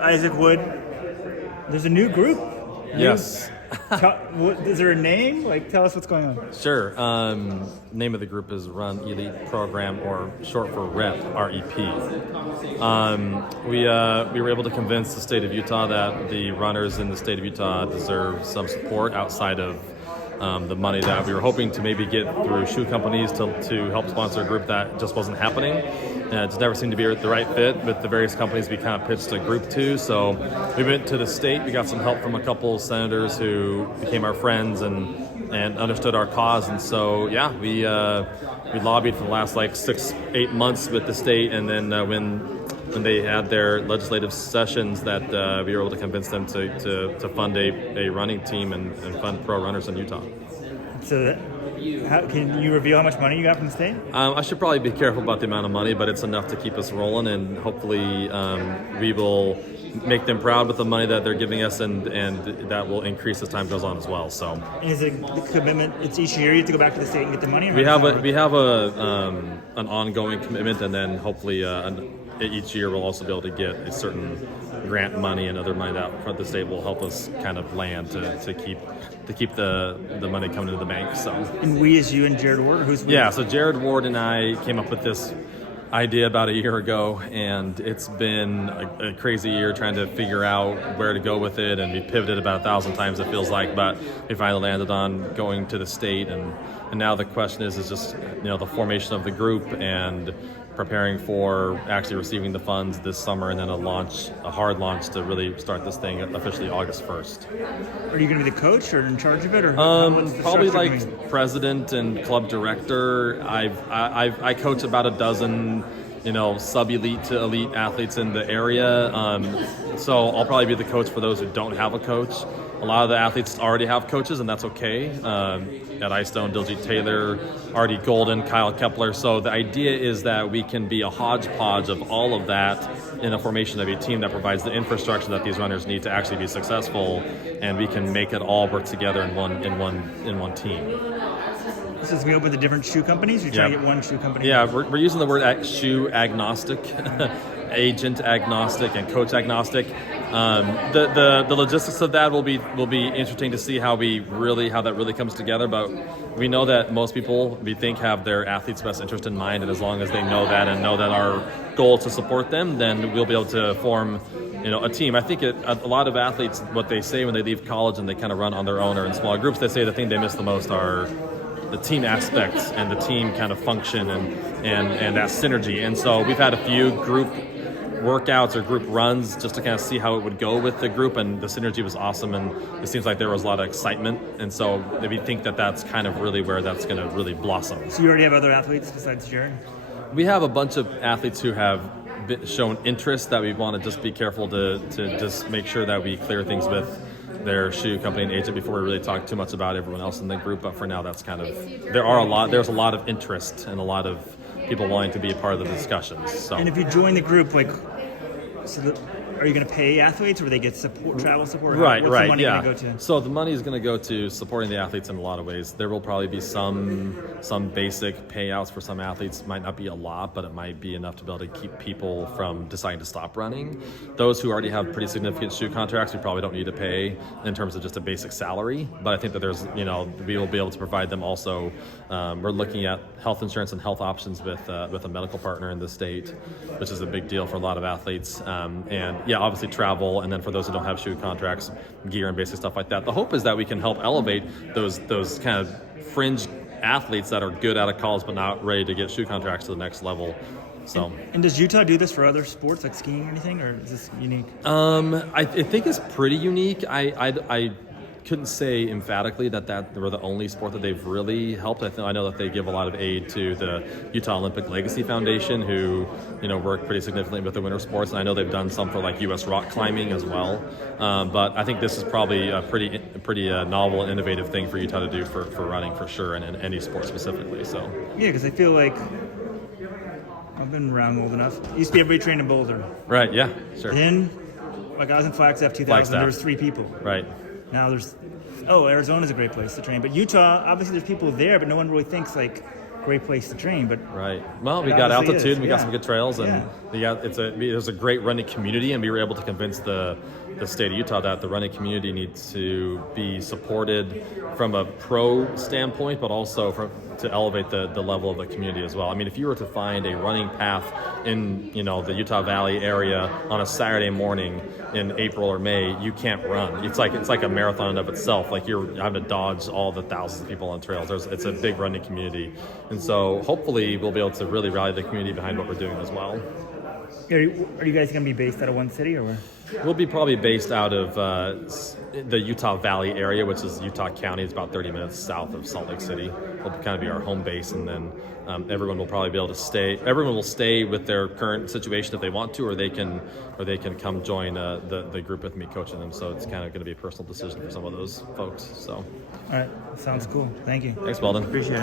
Isaac Wood, there's a new group. Yes. Is there a name? Tell us what's going on. Sure. Name of the group is Run Elite Program, or short for REP, R-E-P. We were able to convince the state of Utah that the runners in the state of Utah deserve some support outside of the money that we were hoping to maybe get through shoe companies to help sponsor a group that just wasn't happening. It's never seemed to be the right fit with the various companies we kind of pitched a group to. So we went to the state. We got some help from a couple senators who became our friends and understood our cause. And so, yeah, we lobbied for the last 6-8 months with the state. And then when they had their legislative sessions, that we were able to convince them to fund a running team and fund pro runners in Utah. So can you reveal how much money you got from the state? I should probably be careful about the amount of money, but it's enough to keep us rolling, and hopefully we will make them proud with the money that they're giving us, and that will increase as time goes on as well. So, and is it the commitment? It's each year you have to go back to the state and get the money. We have an ongoing commitment, and then hopefully each year we'll also be able to get a certain grant money and other money that the state will help us kind of land to keep the money coming into the bank. So, and we is you and Jared Ward? Who's we? Yeah, so Jared Ward and I came up with this idea about a year ago, and it's been a crazy year trying to figure out where to go with it, and we pivoted about 1,000 times, it feels like, but we finally landed on going to the state, and now the question is just the formation of the group and preparing for actually receiving the funds this summer, and then a hard launch to really start this thing officially August 1st. Are you going to be the coach or in charge of it, or probably president and club director? I coach about a dozen sub-elite to elite athletes in the area, so I'll probably be the coach for those who don't have a coach. A lot of the athletes already have coaches, and that's okay. At Icestone, Diljit Taylor, Artie Golden, Kyle Kepler. So the idea is that we can be a hodgepodge of all of that in the formation of a team that provides the infrastructure that these runners need to actually be successful, and we can make it all work together in one team. This is going to be open to different shoe companies? You're trying to get one shoe company? Yeah, we're using the word shoe agnostic, agent agnostic, and coach agnostic. The logistics of that will be interesting to see how that really comes together. But we know that most people, we think, have their athletes' best interest in mind, and as long as they know that and know that our goal is to support them, then we'll be able to form a team. I think a lot of athletes, what they say when they leave college and they kind of run on their own or in smaller groups, they say the thing they miss the most are the team aspects and the team kind of function and that synergy. And so we've had a few group workouts or group runs just to kind of see how it would go with the group, and the synergy was awesome, and it seems like there was a lot of excitement, and so we think that that's kind of really where that's going to really blossom. So you already have other athletes besides Jared? We have a bunch of athletes who have shown interest that we want to just be careful to just make sure that we clear things with their shoe company and agent before we really talk too much about everyone else in the group. But for now, that's kind of there's a lot of interest and a lot of people wanting to be a part of the discussions. So. And if you join the group, are you going to pay athletes, or do they get support, travel support? Right, What's the money yeah. going to go to? So the money is going to go to supporting the athletes in a lot of ways. There will probably be some basic payouts for some athletes. It might not be a lot, but it might be enough to be able to keep people from deciding to stop running. Those who already have pretty significant shoe contracts, we probably don't need to pay in terms of just a basic salary. But I think that there's, we will be able to provide them also. We're looking at health insurance and health options with a medical partner in the state, which is a big deal for a lot of athletes. And obviously travel, and then for those who don't have shoe contracts, gear and basic stuff like that. The hope is that we can help elevate those kind of fringe athletes that are good out of college but not ready to get shoe contracts to the next level. So. And does Utah do this for other sports like skiing or anything, or is this unique? I think it's pretty unique. I couldn't say emphatically that were the only sport that they've really helped. I know that they give a lot of aid to the Utah Olympic Legacy Foundation, who work pretty significantly with the winter sports, and I know they've done some for U.S. rock climbing as well. But I think this is probably a pretty novel and innovative thing for Utah to do for running for sure, and in any sport specifically. So yeah, because I feel like I've been around old enough. Used to be everybody trained in Boulder. Right. Yeah. Sure. Then I was in Flagstaff 2000. There was 3 people. Right. Now Arizona's a great place to train, but Utah, obviously there's people there, but no one really thinks great place to train. But right. Well, we got altitude, and we got some good trails, and there's a great running community, and we were able to convince the state of Utah that the running community needs to be supported from a pro standpoint, but also to elevate the level of the community as well. I mean, if you were to find a running path in the Utah Valley area on a Saturday morning in April or May, you can't run. It's like a marathon in of itself. Like you're having to dodge all the thousands of people on trails. It's a big running community, and so hopefully we'll be able to really rally the community behind what we're doing as well. Are you guys going to be based out of one city or where? We'll be probably based out of the Utah Valley area, which is Utah County. It's about 30 minutes south of Salt Lake City. It'll kind of be our home base, and then everyone will probably be able to stay. Everyone will stay with their current situation if they want to, or they can come join the group with me coaching them. So it's kind of going to be a personal decision for some of those folks. So, all right, sounds cool. Thank you. Thanks, Weldon. Appreciate it.